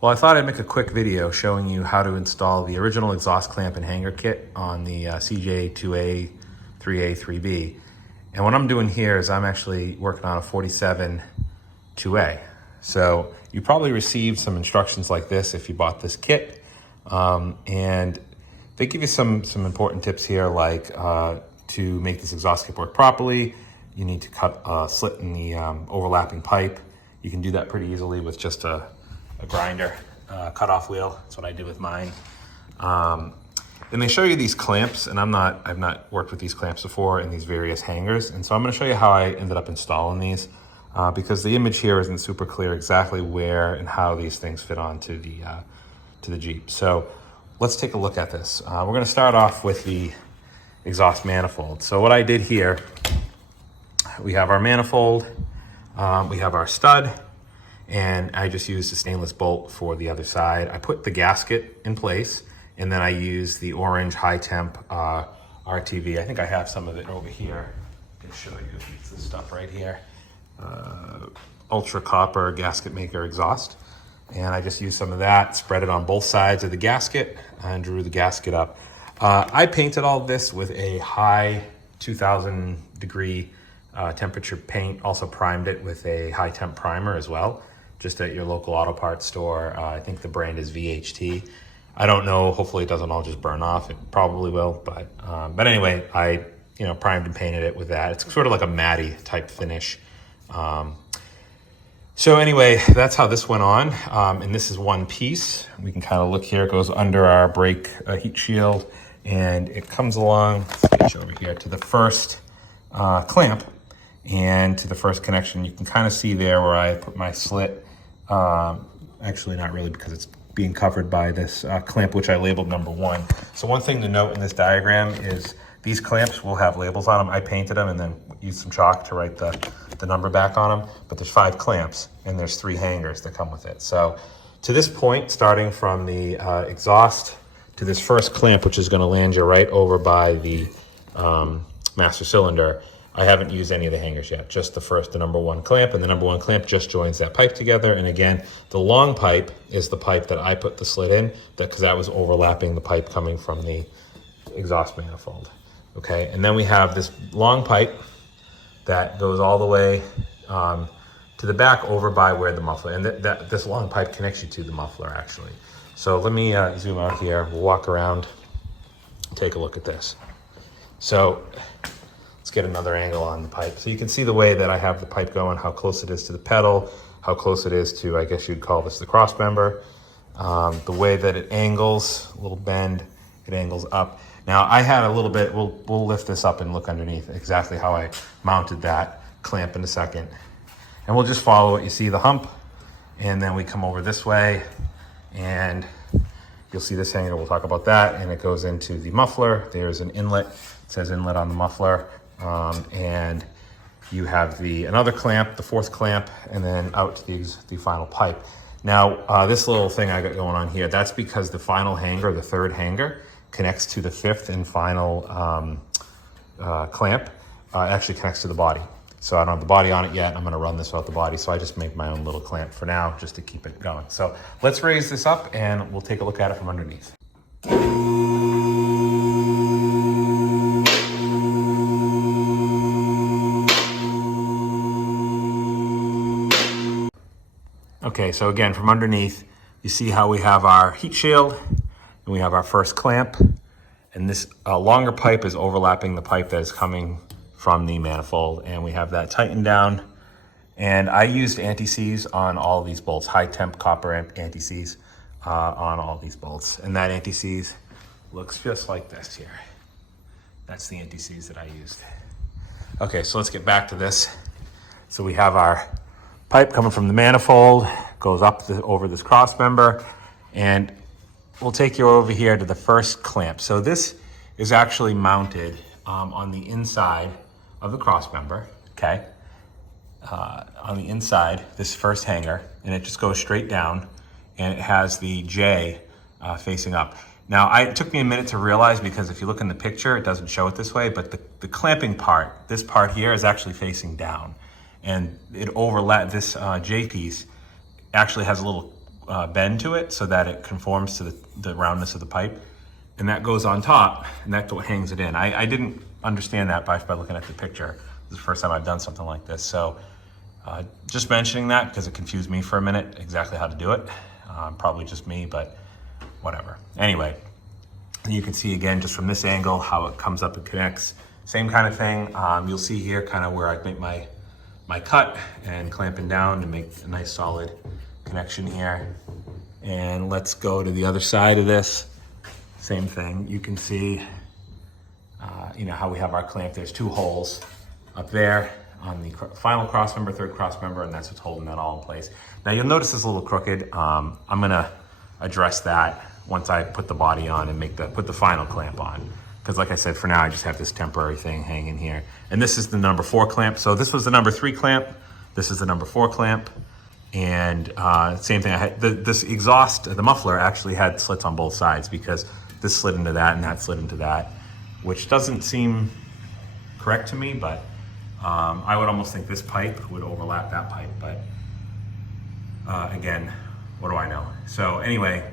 Well, I thought I'd make a quick video showing you how to install the original exhaust clamp and hanger kit on the Cj2a 3A 3B. And what I'm doing here is I'm actually working on a 47-2A. So you probably received some instructions like this if you bought this kit. And they give you some important tips here, like to make this exhaust kit work properly, you need to cut a slit in the overlapping pipe. You can do that pretty easily with just a grinder cutoff wheel. That's what I did with mine. Then they show you these clamps, and I've not worked with these clamps before in these various hangers, and so I'm going to show you how I ended up installing these because the image here isn't super clear exactly where and how these things fit onto the Jeep. So let's take a look at this. We're going to start off with the exhaust manifold. So what I did here, we have our manifold, we have our stud, and I just used a stainless bolt for the other side. I put the gasket in place, and then I used the orange high temp RTV. I think I have some of it over here. I can show you this stuff right here. Ultra copper gasket maker exhaust. And I just used some of that, spread it on both sides of the gasket, and drew the gasket up. I painted all this with a high 2000 degree temperature paint, also primed it with a high temp primer as well, just at your local auto parts store. I think the brand is VHT. I don't know, hopefully it doesn't all just burn off. It probably will, but anyway, I primed and painted it with that. It's sort of like a matte type finish. So anyway, that's how this went on. And this is one piece. We can kind of look here, it goes under our brake heat shield, and it comes along, let's get you over here, to the first clamp and to the first connection. You can kind of see there where I put my slit. Actually not really, because it's being covered by this clamp, which I labeled number 1. So one thing to note in this diagram is these clamps will have labels on them. I painted them and then used some chalk to write the number back on them, but there's 5 clamps and there's 3 hangers that come with it. So to this point, starting from the exhaust to this first clamp, which is going to land you right over by the master cylinder, I haven't used any of the hangers yet, just the number 1 clamp, and the number 1 clamp just joins that pipe together. And again, the long pipe is the pipe that I put the slit in, because that was overlapping the pipe coming from the exhaust manifold. Okay, and then we have this long pipe that goes all the way to the back over by where the muffler, and this long pipe connects you to the muffler actually. So let me zoom out here, we'll walk around, take a look at this. So let's get another angle on the pipe. So you can see the way that I have the pipe going, how close it is to the pedal, how close it is to, I guess you'd call this the cross member. The way that it angles, a little bend, it angles up. Now I had a little bit, we'll lift this up and look underneath exactly how I mounted that clamp in a second. And we'll just follow it. You see the hump, and then we come over this way, and you'll see this hanger, we'll talk about that, and it goes into the muffler. There's an inlet, it says inlet on the muffler, and you have another clamp, the 4th clamp, and then out to the final pipe. Now, this little thing I got going on here, that's because the final hanger, the 3rd hanger, connects to the 5th and final clamp. It actually connects to the body. So I don't have the body on it yet. I'm going to run this without the body. So I just made my own little clamp for now, just to keep it going. So let's raise this up and we'll take a look at it from underneath. Okay, so again, from underneath, you see how we have our heat shield, and we have our first clamp, and this longer pipe is overlapping the pipe that is coming from the manifold, and we have that tightened down. And I used anti-seize on all of these bolts, high temp copper anti-seize on all these bolts, and that anti-seize looks just like this here. That's the anti-seize that I used. Okay, so let's get back to this. So we have our pipe coming from the manifold, goes up over this cross member, and we'll take you over here to the first clamp. So this is actually mounted on the inside of the cross member, okay? On the inside, this first hanger, and it just goes straight down, and it has the J facing up. Now, it took me a minute to realize, because if you look in the picture, it doesn't show it this way, but the clamping part, this part here, is actually facing down. And it overlaps, this J piece actually has a little bend to it so that it conforms to the roundness of the pipe. And that goes on top, and that's what hangs it in. I didn't understand that by looking at the picture. This is the first time I've done something like this. So just mentioning that because it confused me for a minute exactly how to do it. Probably just me, but whatever. Anyway, you can see again, just from this angle, how it comes up and connects. Same kind of thing. You'll see here kind of where I make my cut and clamping down to make a nice solid connection here. And let's go to the other side of this. Same thing. You can see, you know, how we have our clamp. There's 2 holes up there on the final cross member, third cross member, and that's what's holding that all in place. Now you'll notice it's a little crooked. I'm gonna address that once I put the body on and put the final clamp on. Because like I said, for now I just have this temporary thing hanging here. And this is the number 4 clamp. So this was the number 3 clamp. This is the number 4 clamp. And same thing, I had this exhaust, the muffler actually had slits on both sides because this slid into that and that slid into that, which doesn't seem correct to me, but I would almost think this pipe would overlap that pipe, but again, what do I know? So anyway,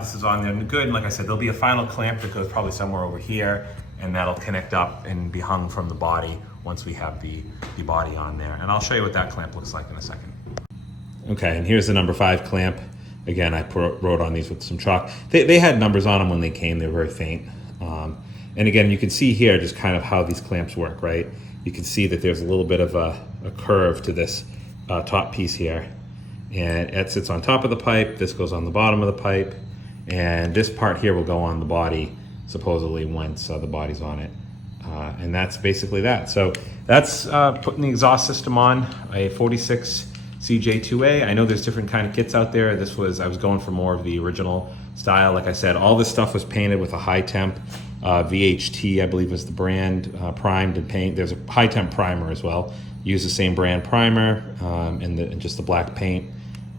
this is on there good, and like I said, there'll be a final clamp that goes probably somewhere over here, and that'll connect up and be hung from the body once we have the body on there. And I'll show you what that clamp looks like in a second. Okay, and here's the number 5 clamp. Again, I wrote on these with some chalk. They had numbers on them when they came. They were very faint. And again, you can see here just kind of how these clamps work, right? You can see that there's a little bit of a curve to this top piece here. And it sits on top of the pipe. This goes on the bottom of the pipe. And this part here will go on the body, supposedly, once the body's on it. And that's basically that. So that's putting the exhaust system on a 46 Cj2a. I know there's different kind of kits out there. I was going for more of the original style. Like I said, all this stuff was painted with a high temp VHT, I believe is the brand, primed and paint. There's a high temp primer as well. Use the same brand primer and just the black paint.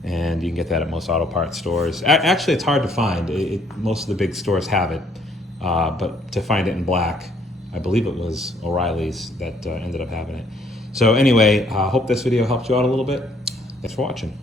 And you can get that at most auto parts stores. Actually, it's hard to find. Most of the big stores have it, but to find it in black, I believe it was O'Reilly's that ended up having it. So anyway, hope this video helped you out a little bit. Thanks for watching.